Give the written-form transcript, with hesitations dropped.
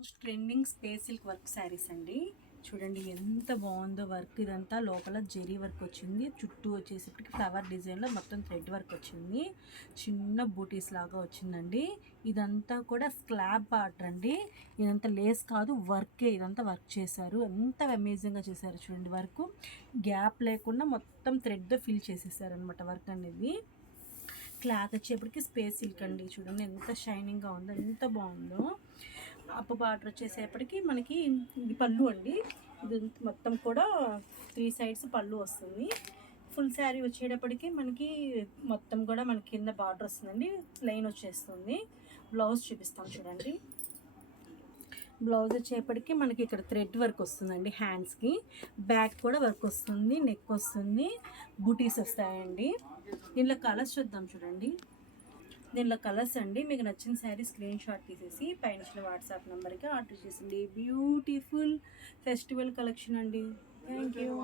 Most trending space silk work saris అండి. చూడండి ఎంత బాగుందో వర్క్. ఇదంతా లోపల జెరీ వర్క్ వచ్చింది, చుట్టూ వచ్చేసరికి ఫ్లవర్ డిజైన్లో మొత్తం థ్రెడ్ వర్క్ వచ్చింది, చిన్న బూటీస్ లాగా వచ్చిందండి. ఇదంతా కూడా స్లాబ్ బార్డర్ అండి, ఇదంతా లేస్ కాదు వర్కే, ఇదంతా వర్క్ చేశారు. ఎంత అమేజింగ్గా చేశారు చూడండి. వర్క్ గ్యాప్ లేకుండా మొత్తం థ్రెడ్తో ఫిల్ చేసేసారు అనమాట వర్క్ అనేది. క్లాత్ వచ్చేప్పటికి స్పేస్ సిల్క్ అండి. చూడండి ఎంత షైనింగ్గా ఉందో, ఎంత బాగుందో. అప్పు బార్డర్ వచ్చేసేపటికి మనకి ఇది పళ్ళు అండి. ఇది మొత్తం కూడా 3 సైడ్స్ పళ్ళు వస్తుంది. ఫుల్ శారీ వచ్చేటప్పటికి మనకి మొత్తం కూడా మనకి కింద బార్డర్ వస్తుందండి, ప్లెయిన్ వచ్చేస్తుంది. బ్లౌజ్ చూపిస్తాం చూడండి. బ్లౌజ్ వచ్చేపటికి మనకి ఇక్కడ థ్రెడ్ వర్క్ వస్తుందండి, హ్యాండ్స్కి బ్యాక్ కూడా వర్క్ వస్తుంది, నెక్ వస్తుంది, బూటీస్ వస్తాయండి. దీనిలో కలర్స్ చూద్దాం చూడండి. దీనిలో కలర్స్ అండి. మీకు నచ్చిన శారీ స్క్రీన్ షాట్ తీసేసి పైన వాట్సాప్ నెంబర్కి ఆర్డర్ చేసింది. బ్యూటిఫుల్ ఫెస్టివల్ కలెక్షన్ అండి. Thank you.